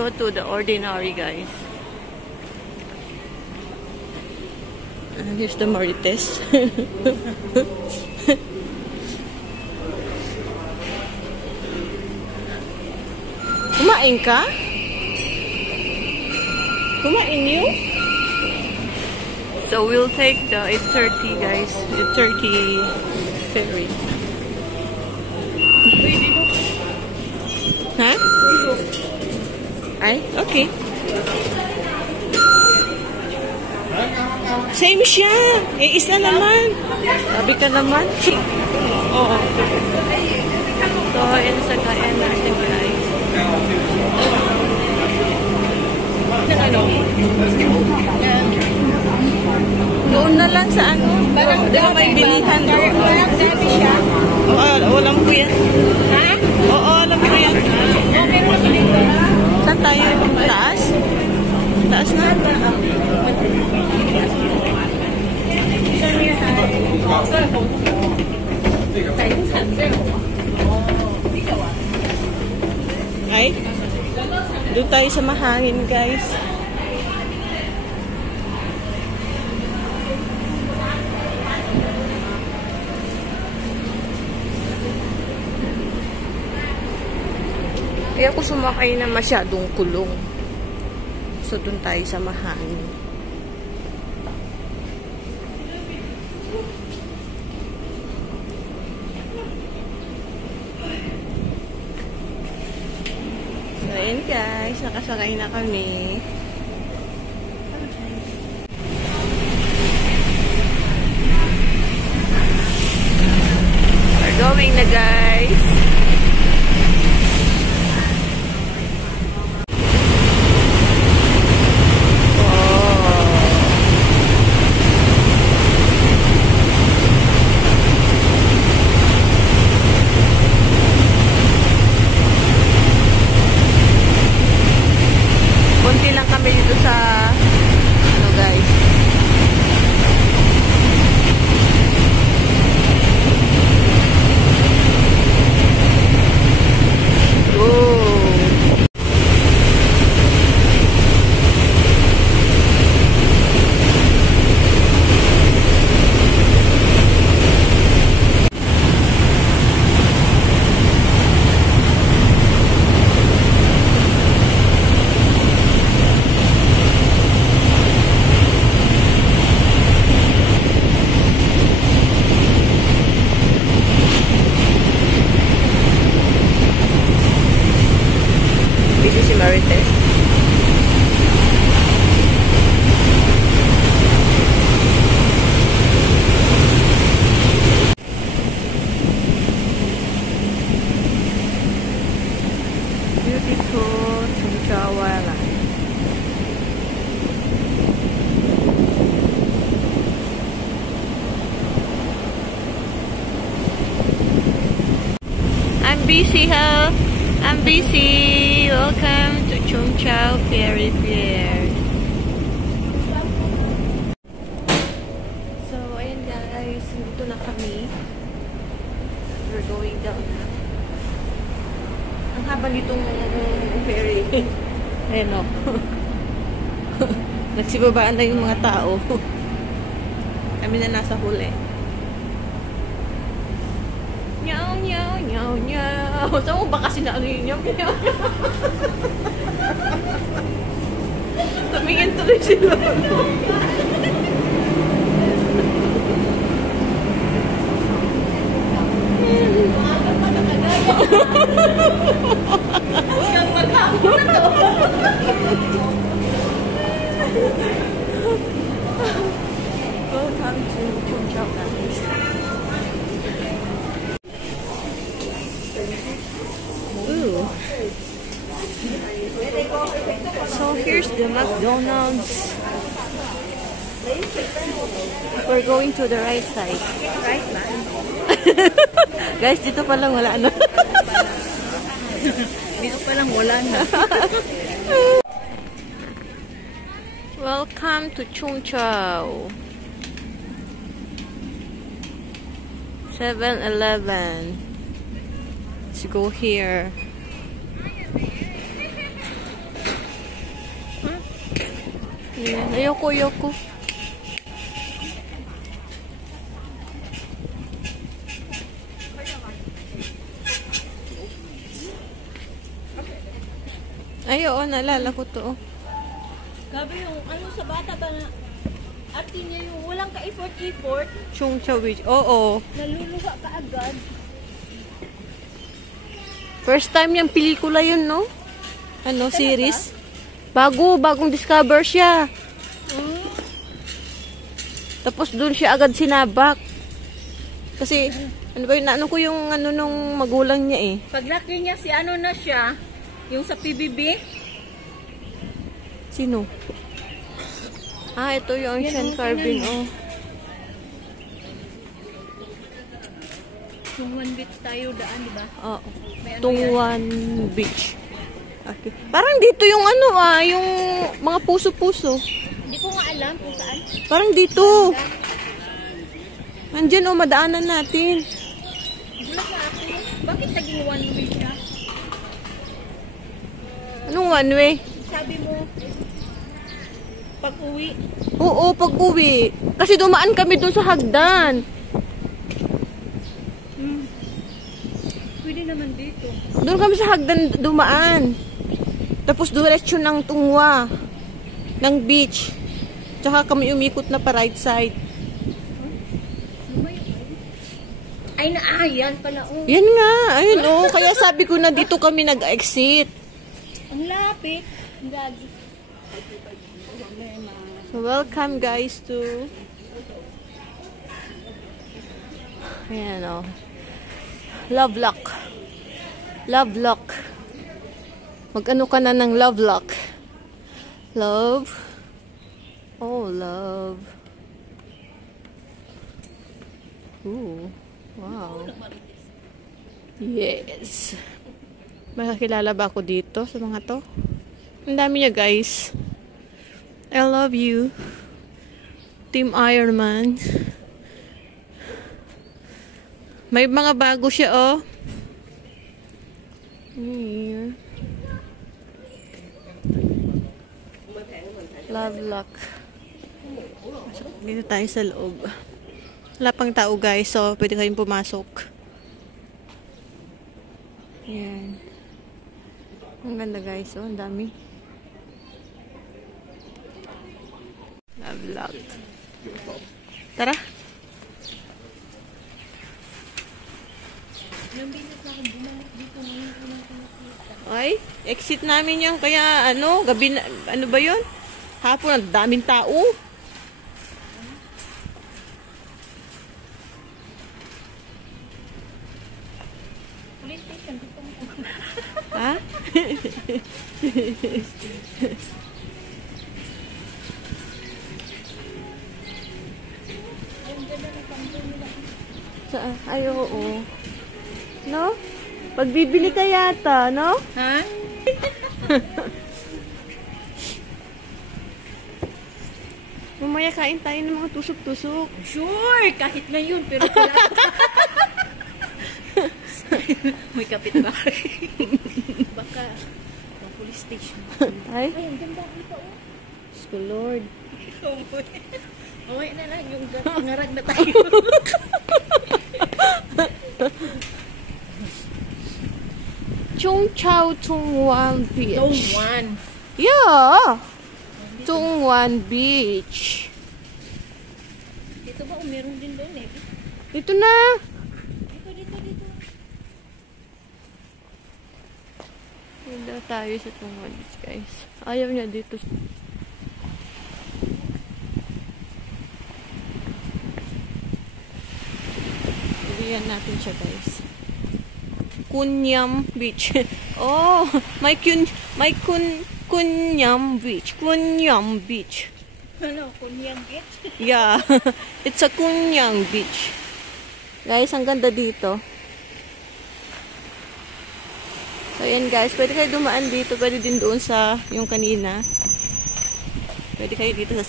go to the Ordinary, guys. And here's the Marites. Kumain ka? Kumain you? So we'll take the 8:30, guys. 8:30 ferry. Huh? Ay, okay. Same siya. Eh, isa naman. Sabi ka naman. Oo. So, yun sa kaya natin, guys. Ano? Doon na lang sa ano? Di ba may bilihan doon? Oo, alam ko yan. Ha? Oo, alam ko yan. Saan tayo? Taas? Taas na? Ay? Doon tayo sa mahangin, guys. Kaya ako sumakay na masyadong kulong. So, doon tayo sa mahangin. So, ayan guys. Nakasakay na kami. We're going na, guys. Beautiful Chungchawala. I'm busy, huh? I'm busy. Welcome to Chungchao Ferry Pier. So, ayan guys. Dito na kami. We're going down na. Ang haba nitong ferry. Ayan o. Nagsibabaan na yung mga tao. Kami na nasa huli. Nyaw, nyaw, nyaw, nyaw. Saan mo ba kasi na ano yun? Nyaw, nyaw. Tumingin tuloy sila. Welcome to Chungchao, guys. Ooh. So here's the McDonald's. We're going to the right side. Right, man? Guys, dito pa lang wala na. Dito pa lang wala na. Welcome to Chungchao. 7-Eleven. Let's go here. Ayan. Ayoko, ayoko. Ay, oo, naalala ko to. Gabi yung ano sa bata ba na ate niya yung walang ka-effort. Chung Chawich. Oo. Naluluha ka agad. First time yung pelikula yun, no? Ano, series? Bagong discover siya. Tapos doon siya agad sinabak. Kasi, ano ba yun, ano ko yung ano nung magulang niya eh. Paglaki niya si ano na siya, yung sa PBB. Sino? Ah, ito yung ancient carving, oh. Tungwan Beach tayo daan, di ba? Oo. May ano Tungwan Beach. Okay. Parang dito yung ano yung mga puso-puso. Hindi ko nga alam kung saan. Parang dito. Nandyan, madaanan natin. Gulat na ako. Bakit naging one way siya? Anong one way? Sabi mo, pag-uwi. Oo, pag-uwi. Kasi dumaan kami dun sa hagdan. Pwede naman dito. Doon kami sa hagdan dumaan. Tapos diretso ng Tungwa. Ng beach. Tsaka kami umikot na pa right side. Ay, yan pala. Oh. Yan nga. Ayun, kaya sabi ko na dito kami nag-exit. Ang lapit. Ang gagi. So, welcome guys to... Ayan, Lovelock. Lovelock. Mag-ano ka na ng Lovelock. Love. Oh, love. Ooh. Wow. Yes. Makakilala ba ako dito sa mga to? Ang dami niya, guys. I love you. Team Ironman. May mga bago siya, oh. Here. Lovelock. Dito tayo sa loob. Wala pang tao, guys. So, pwede kayong pumasok. Yan. Ang ganda, guys. Oh, ang dami. Lovelock. Tara. Ay, exit namin yan. Kaya, gabi na, ano ba yun? Hapon, ang daming tao. Police station. Ha? Saan? Ay, oo. No? Pagbibili ka yata, no? Ha? Mamaya kain tayo ng mga tusok-tusok. Sure! Kahit na yun, pero kailangan. May kapit ba? Baka, ang police station. Ay? Ay, ang ganda dito, oh. Diyos ko, Lord. Okay na lang, yung ngarag na tayo. Chung Chau Tungwan Beach. Tungwan. Yeah! Tungwan Beach. Dito ba? Meron din doon eh. Dito na! Dito. Dito tayo sa Tungwan Beach, guys. Ayaw niya dito. Bigyan natin siya, guys. Kunyam Beach. Oh, Kunyam Beach. Kunyam Beach. Ano? Kunyang Beach? Yeah. It's a Kunyam Beach. Guys, ang ganda dito. So, yan guys. Pwede kayo dumaan dito. Pwede din doon sa yung kanina. Pwede kayo dito sa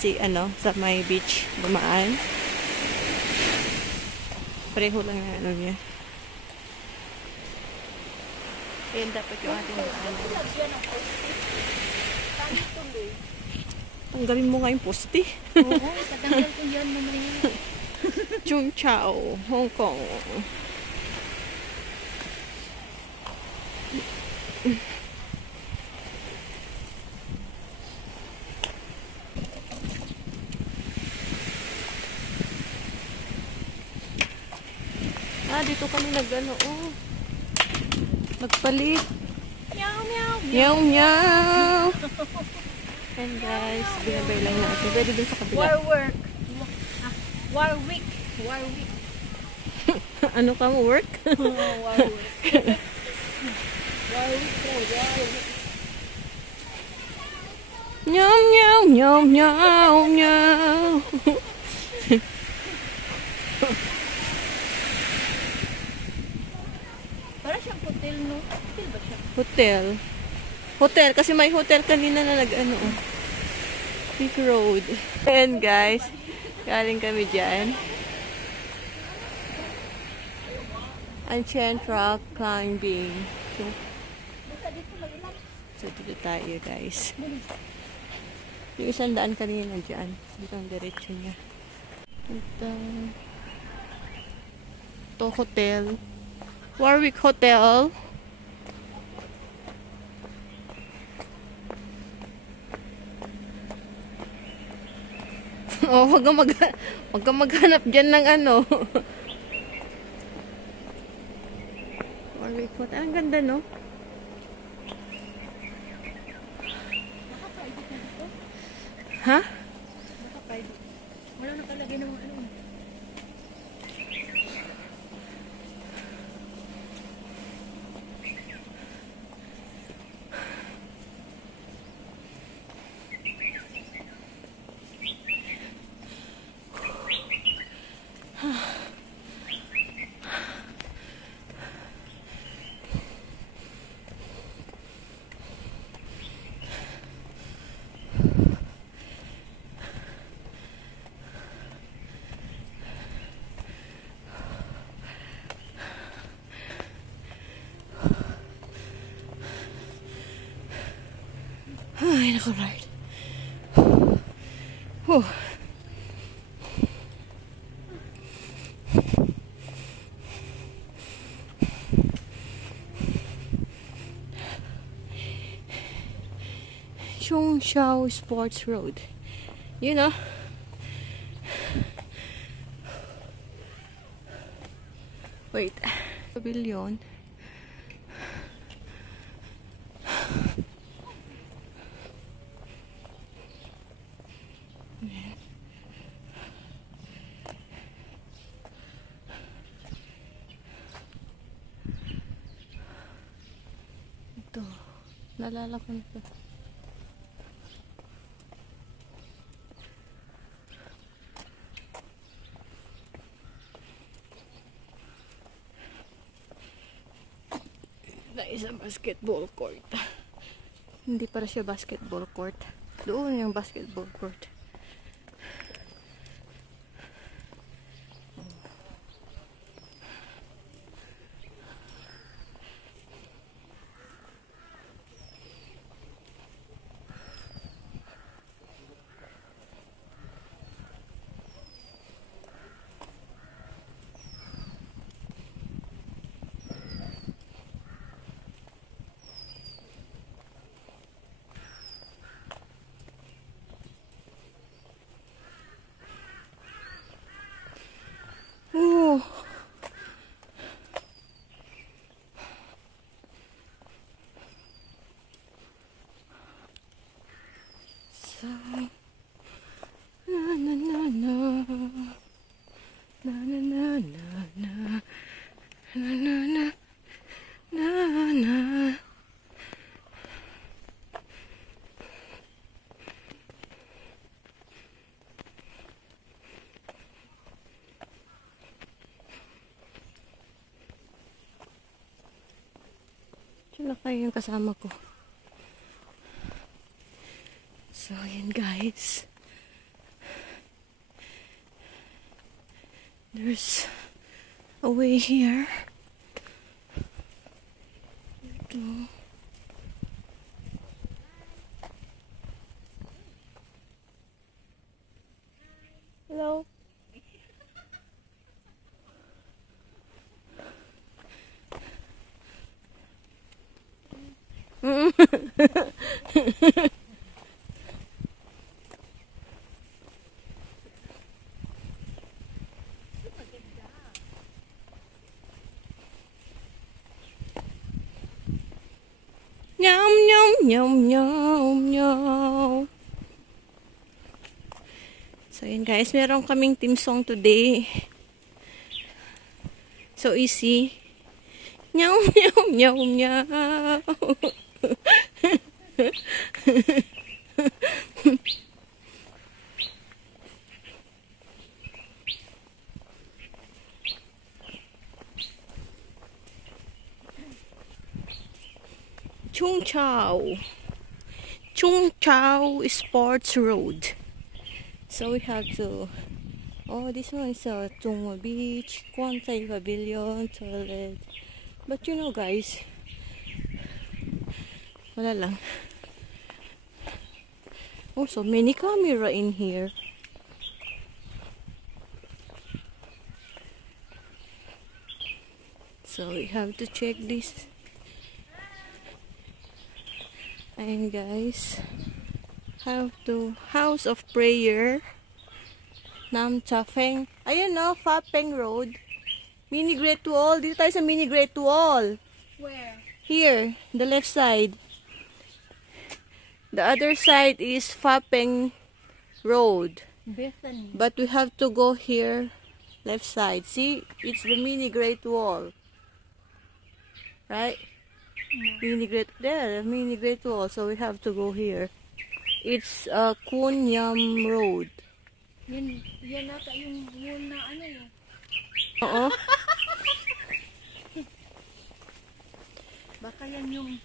sa may beach dumaan. Pareho lang na niya. Ayan dapat yung ating daan. Tanggalin mo nga yung poste. Oo, tatanggal ko yan mamaya. Chung Chao, Hong Kong. Dito kami nag-ano, magpalit. Meow, meow, Meow, meow. And guys, binabay lang natin. Pwede dun sa kabila. Warwick. Warwick. Warwick. Ano ka mo, work? Warwick. Warwick po, Warwick. Meow, meow, meow, meow, meow. Para siyang hotel, no? Hotel ba siya? Hotel. Hotel, kasi may hotel kanina na nag-ano. Peak Road. And guys, galing kami dyan. Ancient rock climbing. So dito tayo guys. Yung isang daan kanina dyan. Dito ang diretso niya. Ito hotel. Warwick Hotel. Oh, wag kang maghanap dyan ng ano. Warwick Hotel. Ang ganda, no? Ha? Wala nakalagay ng ano. Ay, naka-ride. Whew. Chung Chao Sports Road. You know? Wait. Pavilion. Ito. Nalala ko na ito. Isang basketball court. Hindi para siya basketball court. Doon yung basketball court. Oh. So, na na na na na na na na na na na na na. Sila kayo yung kasama ko. So, yan guys. There's a way here. Ito. Nyam, nyam, nyam, nyam, nyam. So, yun guys. Meron kaming team song today. So easy. Nyam, nyam, nyam, nyam. Chung Chau. Chung Chau Sports Road. So we have to... Oh, this one is Tungwa Beach, Kwansai Pavilion, toilet. But you know guys, wala lang. Also, many camera in here. So we have to check this. And guys, have to House of Prayer, Nam Cha Pheng. Ayun no, Pha Peng Road. Mini Great Wall. Dito tayo sa Mini Great Wall. Where? Here, the left side. The other side is Pha Peng Road. Bethany. But we have to go here, left side. See, it's the Mini Great Wall. Right? Mini Great, there, the Mini Great Wall. So we have to go here. It's Kun Yam Road. Yan nata yung wall na ano yun. Oo. Baka yan yung...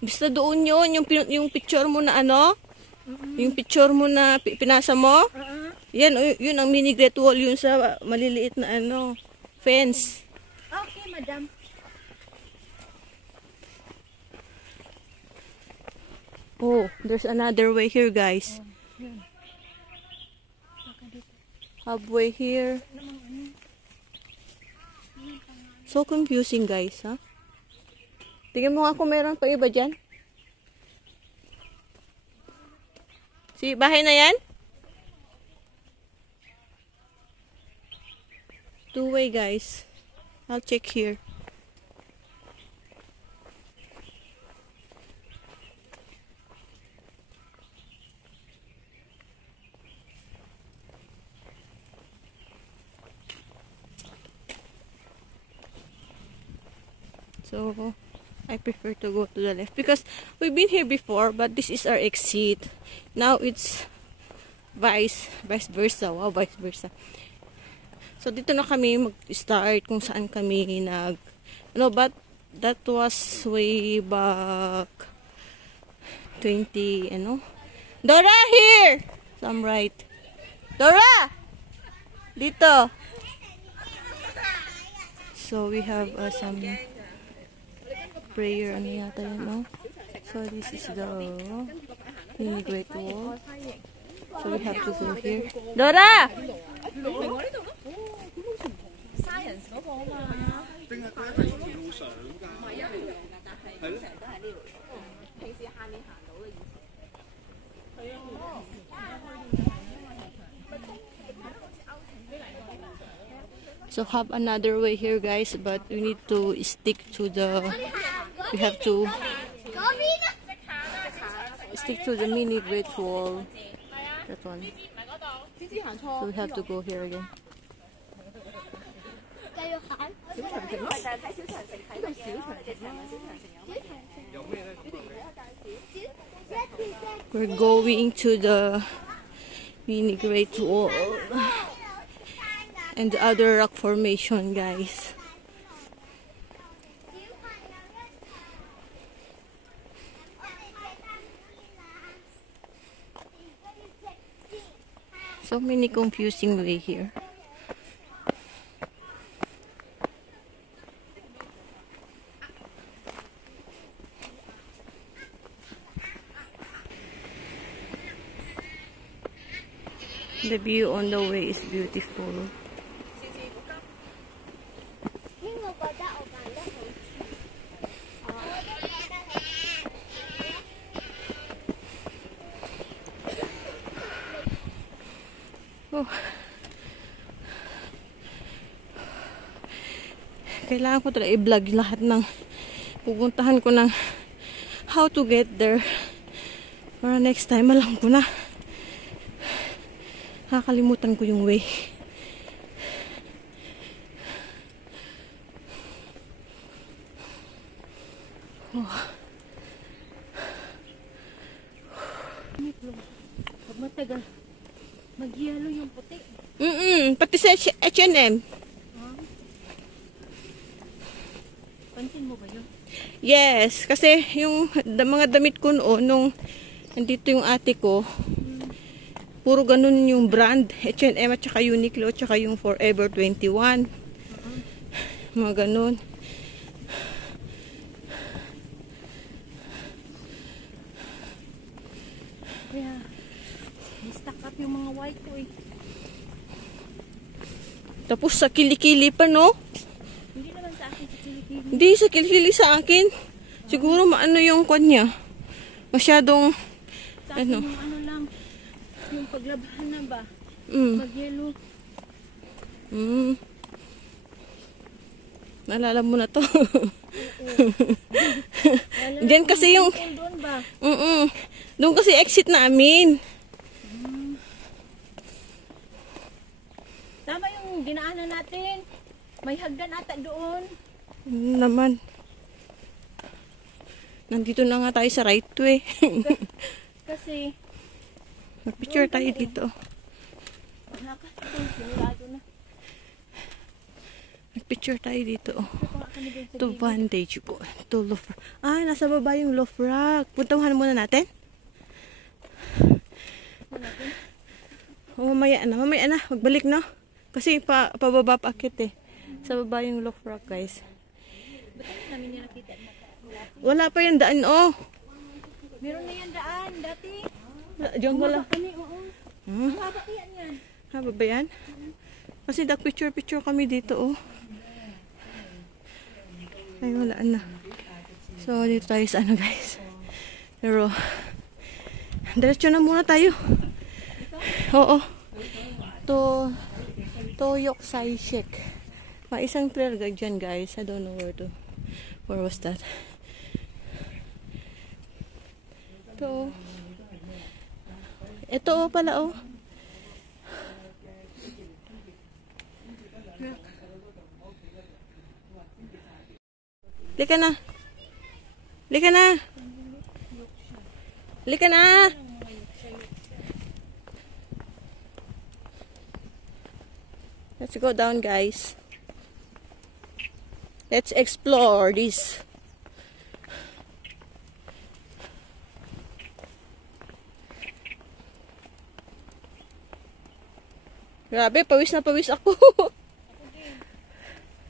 Basta doon yun, yung picture mo na ano? Yung picture mo na pinasa mo? Yan, yun ang Mini Great Wall, yun sa maliliit na ano, fence. Okay, madam. Oh, there's another way here, guys. Halfway here. So confusing, guys, ha? Tingnan mo nga kung meron pa iba dyan. See, bahay na yan? Two-way, guys. I'll check here. So, I prefer to go to the left because we've been here before, but this is our exit. Now it's vice versa. Wow, vice versa. So, dito na kami mag-start kung saan kami but that was way back 20, Dora, here! So, I'm right. Dora! Dito. So, we have some prayer, yata yan, no? So, this is the Mini Great Wall. So, we have to go here. Dora! So, have another way here, guys, but we need to stick to the... We have to stick to the Mini Great Wall. That one. So we have to go here again. We're going to the Mini Great Wall and the other rock formation, guys. So many confusing way here. The view on the way is beautiful. Oh. Kailangan ko talaga i-vlog lahat ng Pupuntahan ko ng how to get there. Para next time, alam ko na. Nakakalimutan ko yung way. Oh. Pag matagal, mag-yellow yung puti. Pati sa H&M. Pansin mo ba yun? Yes, kasi yung mga damit ko noon, nung nandito yung ate ko, puro ganun yung brand. H&M at saka Uniqlo at saka yung Forever 21. Mga ganun. Kaya, ni-stack up yung mga white ko eh. Tapos sa kilikili pa, no? Hindi naman sa akin sa Pilipinas. Hindi, sa kilikili sa akin. Siguro maano yung kanya. Masyadong, Sa akin yung ano lang, yung paglabahan na ba? Mag-yellow. Naalala mo na to. Diyan kasi yung, Doon ba? doon kasi exit namin. Tama yung dinaanan natin. May hagdan ata doon. Naman. Nandito na nga tayo sa right way. Kasi, Mag-picture tayo dito. sinurado na. Mag-picture tayo dito. Ito nga kami doon sa To bandage po. To loft. Ah, nasa baba yung loft rack. Puntahan muna natin. Oh, mamaya na. Mamaya na. Magbalik na. Kasi pababa pa akit eh. Sa baba yung loft rack, guys. Ba't namin yung nakita? Wala pa yung daan, oh. Meron na yan daan, dati. Diyan wala. Kami, oo. Ang haba kaya yan. Haba ba yan? Kasi picture kami dito, oh. Ay, wala na. So, dito tayo sa ano, guys. Pero, diretso na muna tayo. Oo. Toyok Sai Shek. May isang trail dyan, guys. I don't know where was that? Ito pala, oh. Lika na. Lika na. Lika na. Let's go down, guys. Let's explore this. Grabe, pawis na pawis ako.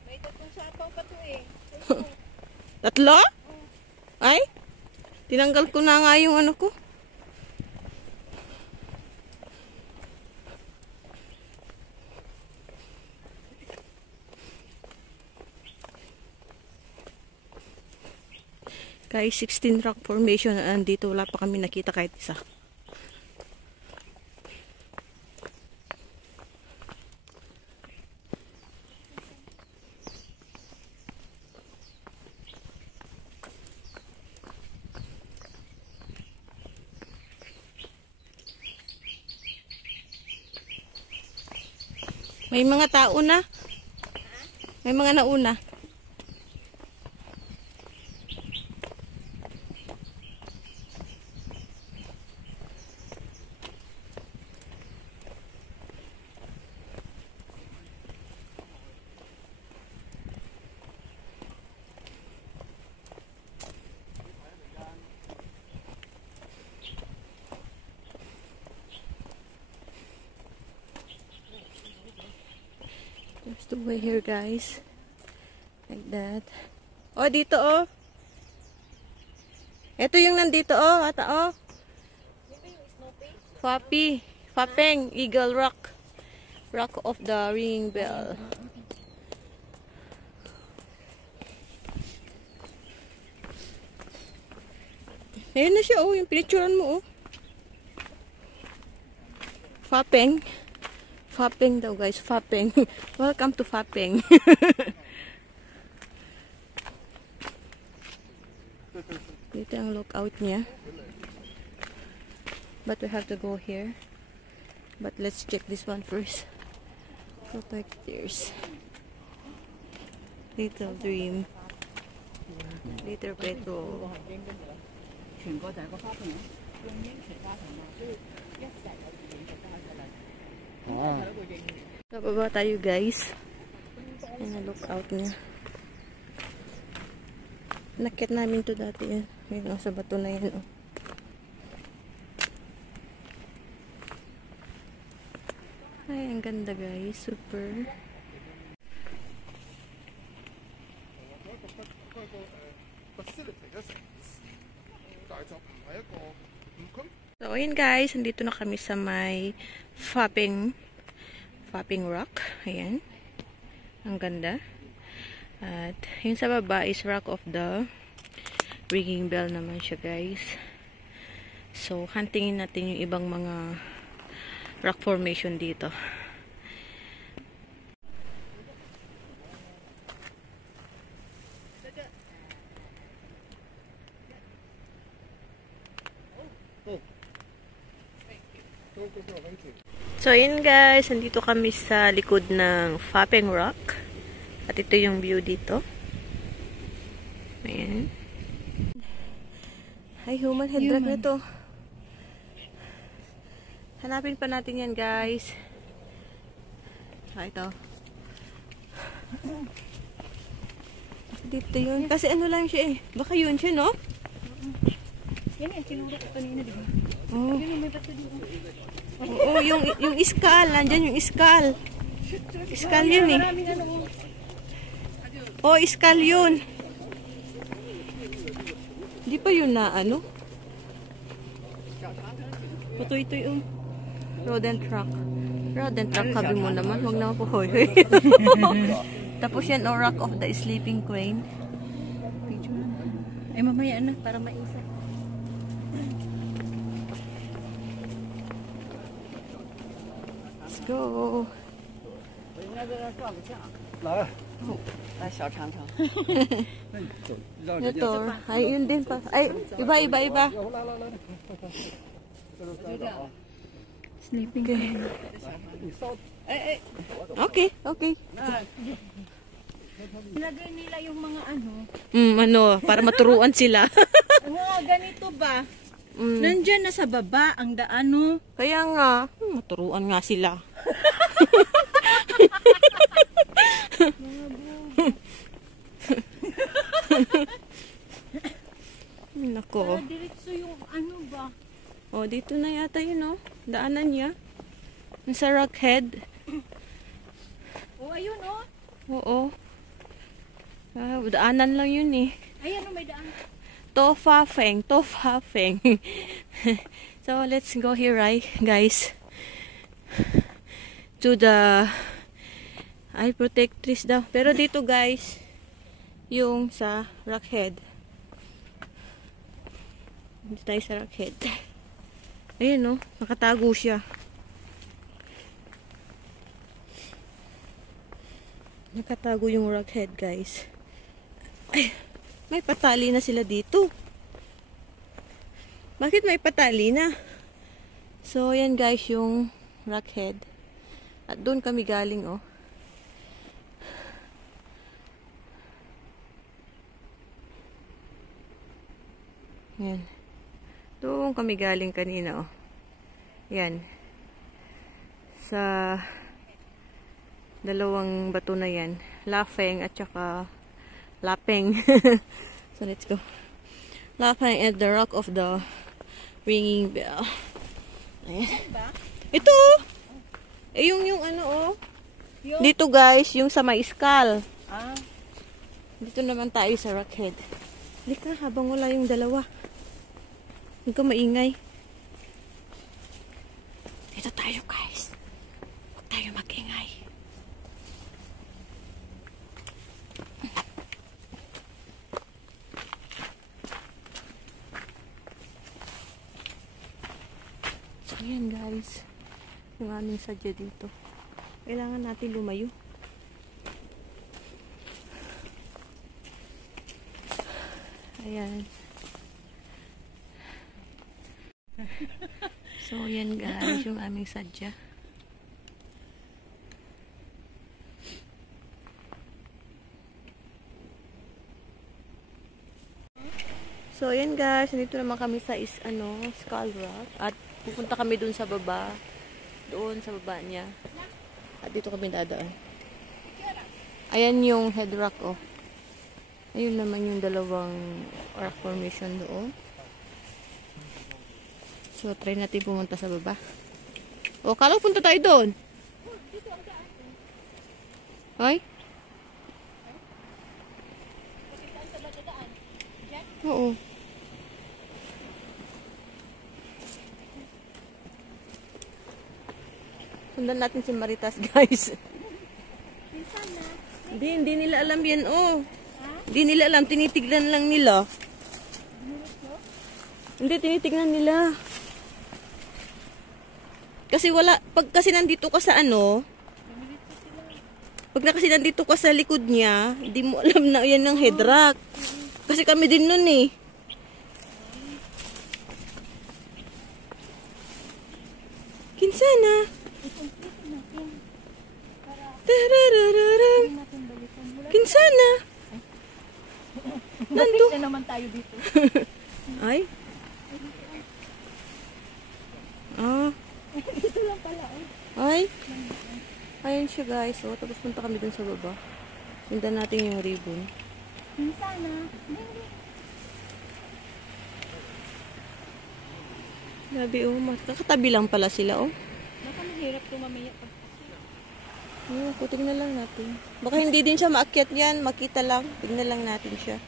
May tatlong sapaw pa to eh. Tatlo? Ay? Tinanggal ko na nga yung ano ko. Guys, 16 rock formation na andito. Wala pa kami nakita kahit isa. May mga tao na. May mga nauna. There's the way here, guys. Like that. Oh, dito, oh. Ito yung nandito, oh. Ata, oh. Fapi. Fapeng. Eagle Rock. Rock of the Ringing Bell. Ayun na siya, oh. Yung pinicturan mo, oh. Fapeng. Fapeng daw, guys. Fapeng. Welcome to Fapeng. lookout niya. But we have to go here. But let's check this one first. Protect tears. Little dream. Little petrol. Bababa tayo guys. Ayan na lookout niya. Nakit namin to dati yan. Ayan, sa bato na yan. Oh. Ay, ang ganda guys. Super. So, ayan guys. Nandito na kami sa may Fopping Rock. Ayan. Ang ganda. At yung sa baba is Rock of the Ringing Bell naman siya guys. So, huntingin natin yung ibang mga rock formation dito. So, yun guys. Nandito kami sa likod ng Fopping Rock. At ito yung view dito. Ayan. Ay, human head rock na to. Hanapin pa natin yan guys. Ah, ito. Dito yun. Kasi ano lang siya eh. Baka yun siya, no? Yan yung tinuro ko kanina, di ba? Oh. Yun yung may bato dito. Oo, yung iskal. Nandyan yung iskal. Iskal yun eh. Oh, iskal yun. Di pa yun na ano? Ito yung rodent truck. Rodent truck, sabi mo naman. Huwag naman po hoy. Tapos yan, oh, Rock of the Sleeping Crane. Ay, mamaya na, para maisa. Let's go. Ito, ay yun din pa. Ay, iba. Sleeping. Okay. Nilagay nila yung mga ano. Para maturuan sila. Mga ganito ba? Nandyan na sa baba ang daano. Kaya nga, maturuan nga sila. Nako. Para diretso yung ano ba? Oh, dito na yata yun, oh. Daanan niya. Sa Rockhead. Oh, ayun oh. Oo. Daanan lang yun eh. Ayan oh, may daan. To Fa Feng. So, let's go here, right, guys. To the Eye Protectress daw. Pero dito, guys, yung sa Rockhead. Dito tayo sa Rockhead. Ayun, no? Nakatago siya. Nakatago yung Rockhead, guys. Ay, may patali na sila dito. Bakit may patali na? So, yan guys, yung Rockhead. At doon kami galing, oh. Yan. Doon kami galing kanina, oh. Yan. Sa dalawang bato na yan. Lafeng at saka Lapeng. So, let's go. Lapeng at the Rock of the Ringing Bell. Ayan. Ito! Eh, yung ano, oh. Dito, guys, yung sa may iskal. Dito naman tayo sa Rockhead. Dito, habang wala yung dalawa. Huwag ka maingay. Dito tayo, guys. Huwag tayo mag-ingay. So, ayan, guys. Yung aming sadya dito. Kailangan natin lumayo. Ayan. So, yan guys, yung aming sadya. So, yan guys, nandito naman kami sa Skull Rock. At pupunta kami dun sa baba. Doon sa baba niya. At dito kami dadaan. Ayan yung head rock, oh. Ayun naman yung dalawang rock formation doon. So, try natin pumunta sa baba. O, kala punta tayo doon. Ay? Oo. Sundan natin si Maritas, guys. Hindi nila alam yan, oh. Hindi nila alam, tinitignan lang nila. Hindi, tinitignan nila. Kasi kasi nandito ka sa pag kasi nandito ka sa likod niya, hindi mo alam na yan ng head rock. Kasi kami din nun eh. Kinsana. Tararararam. Kinsana. Nando. Na naman tayo dito. Ay. Ah. Dito lang pala, eh. Ay. Ayan siya guys. So, tapos punta kami dun sa baba. Sundan natin yung ribbon. Sana. Grabe oh. Kakatabi lang pala sila oh. Baka mahirap ito mamaya. Tignan lang natin. Baka hindi din siya maakyat yan. Makita lang. Tignan lang natin siya.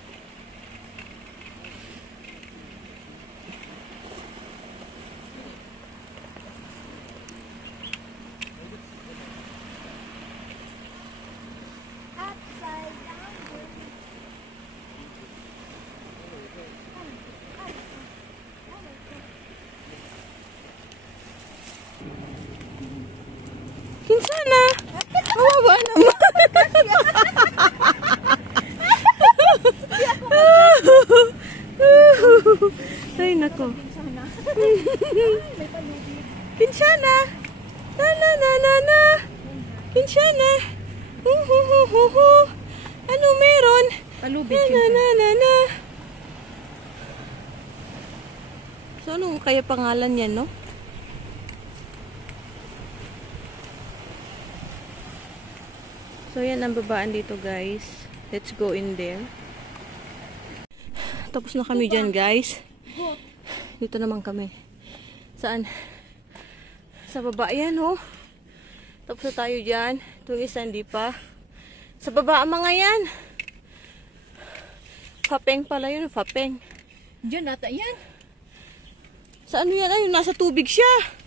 Kinsana! Kawawa naman! Ay, nako. Kinsana! Na na na na na! Kinsana! Ano meron? Palubig. Na na na na! So, anong kaya pangalan yan, no? So, yan ang babaan dito, guys. Let's go in there. Tapos na kami dyan, guys. Dito naman kami. Saan? Sa baba, yan, oh. Tapos na tayo dyan. Itong isa, hindi pa. Sa baba, ang mga yan. Fapeng pala yun, fapeng. Diyan nata, yan. Sa ano yan? Ayun, nasa tubig siya.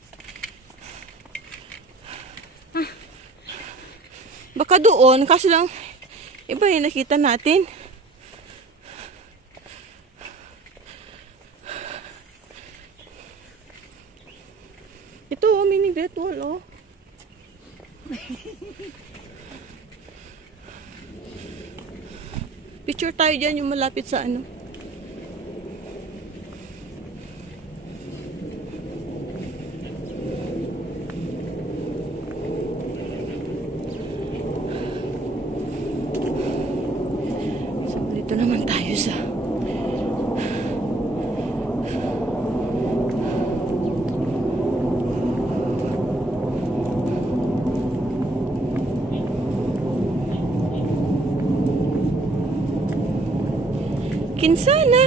Baka doon, kasi lang, iba yung nakita natin. Ito, oh, mini great wall, oh. Picture tayo dyan, yung malapit sa ano. Dito naman tayo sa Kinsana.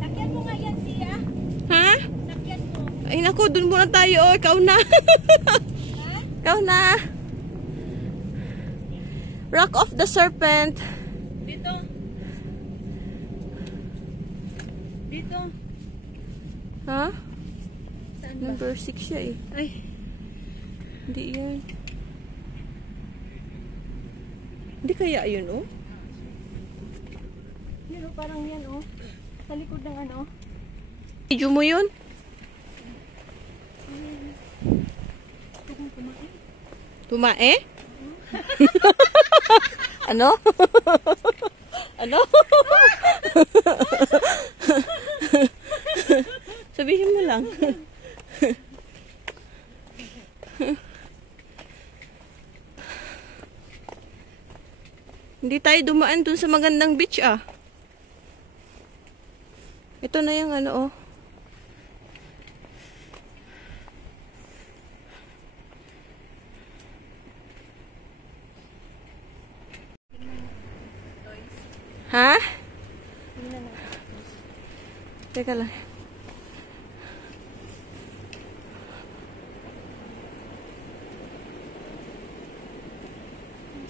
Sakyan mo nga yan siya. Ha? Sakyan mo. Ay nako, dun muna tayo. Oh, ikaw na. Ikaw na. Rock of the Serpent. Dito. Dito. Ha? Saan ba? Number 6 siya eh. Ay. Hindi yan. Hindi kaya yun, oh? Yun, oh, parang yan, oh. Sa likod ng ano. Video mo yun? Tumae? Ano? Ano? Sabihin mo lang. Hindi tayo dumaan dun sa magandang beach ah. Ito na yung ano oh. Ha? Teka lang.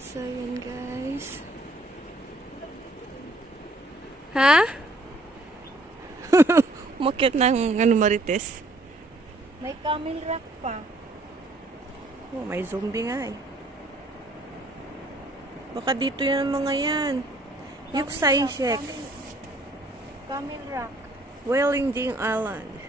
So, yun guys. Ha? Umakyat ng ano, Marites. May camel rock pa. Oh, may zombie nga eh. Baka dito yan mga yan. Yuksay Shek. Camel rock. Wellington Island.